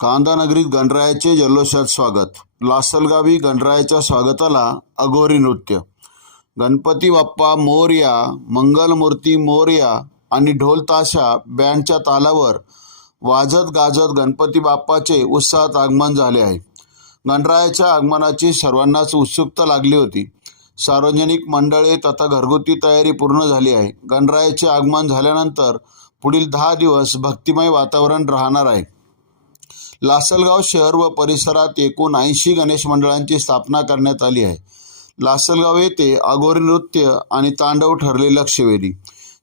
कांदानगरीत गणरायाचे जल्लोषात स्वागत. लासलगावी गणरायाच्या स्वागताला अघोरी नृत्य. गणपती बाप्पा मोरया मंगलमूर्ती मोरया आणि ढोल ताशा बँडच्या तालावर वाजत गाजत गणपती बाप्पाचे उत्साहात आगमन झाले आहे. गणरायाच्या आगमनाची सर्वांनाच उत्सुकता लागली होती. सार्वजनिक मंडळे तथा घरगुती तयारी पूर्ण झाली आहे. गणरायाचे आगमन झाल्यानंतर पुढील दहा दिवस भक्तिमय वातावरण राहणार आहे. लासलगाव शहर व परिसरात एकूण ऐंशी गणेश मंडळांची स्थापना करण्यात आली आहे. लासलगाव येथे अघोरी नृत्य आणि तांडव ठरले लक्षवेधी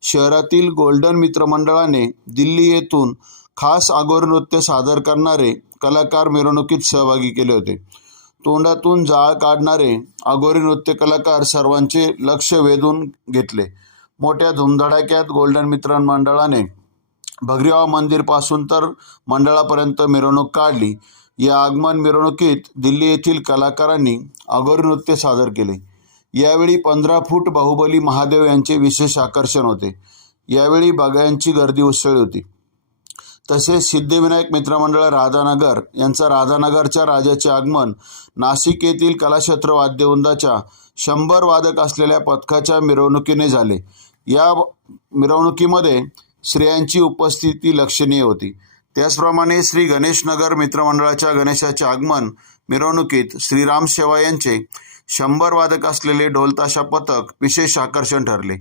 शहरातील गोल्डन मित्र मंडळाने दिल्ली येथून खास अघोरी नृत्य सादर करणारे कलाकार मिरवणुकीत सहभागी केले होते. तोंडातून जाळ काढणारे अघोरी नृत्य कलाकार सर्वांचे लक्ष वेधून घेतले. मोठ्या धुमधडाक्यात गोल्डन मित्र मंडळाने भगरीवा मंदिरपासून तर मंडळापर्यंत मिरवणूक काढली. या आगमन मिरवणुकीत दिल्ली येथील कलाकारांनी अघोरी नृत्य सादर केले. यावेळी पंधरा फूट बाहुबली महादेव यांचे विशेष आकर्षण होते. यावेळी बघायांची गर्दी उसळली होती. तसेच सिद्धिविनायक मित्रमंडळ राधानगर यांचा राधानगरच्या राजाचे आगमन नाशिक येथील कलाक्षेत्र वाद्यवृंदाच्या शंभर वादक असलेल्या पथकाच्या मिरवणुकीने झाले. या मिरवणुकीमध्ये स्त्रियांची उपस्थिती लक्षणीय होती. त्याचप्रमाणे श्री गणेशनगर मित्रमंडळाच्या गणेशाचे आगमन मिरवणुकीत श्रीराम सेवा यांचे शंभर वादक असलेले ढोलताशा पथक विशेष आकर्षण ठरले.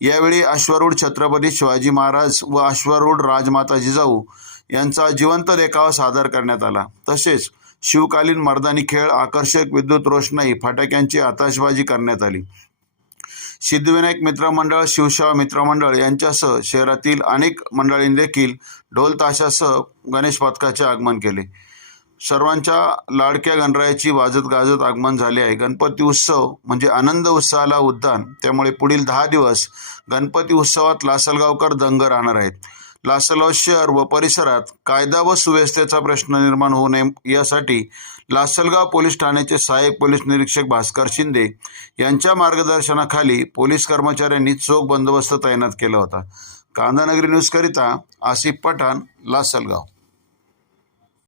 यावेळी अश्वरूढ छत्रपती शिवाजी महाराज व अश्वरूढ राजमाता जिजाऊ यांचा जिवंत देखावा सादर करण्यात आला. तसेच शिवकालीन मर्दानी खेळ आकर्षक विद्युत रोषणाई फटाक्यांची आताशबाजी करण्यात आली. सिद्धिविनायक मित्रमंडळ शिवसेवा मित्रमंडळ यांच्यासह शहरातील अनेक मंडळींनी देखील ढोल ताशासह गणेश पथकाचे आगमन केले. सर्वांच्या लाडक्या गणरायाची वाजत गाजत आगमन झाले आहे. गणपती उत्सव म्हणजे आनंद उत्साहाला उद्दान त्यामुळे पुढील दहा दिवस गणपती उत्सवात लासलगावकर दंग राहणार आहेत. लासलगाव शहर व परिसरात कायदा व सुव्यवस्थेचा प्रश्न निर्माण होऊ नये यासाठी लासलगाव पोलीस ठाण्याचे सहाय्यक पोलीस निरीक्षक भास्कर शिंदे यांच्या मार्गदर्शनाखाली पोलीस कर्मचाऱ्यांनी चोख बंदोबस्त तैनात केला होता. कांदानगरी न्यूजकरिता आसिफ पठाण लासलगाव.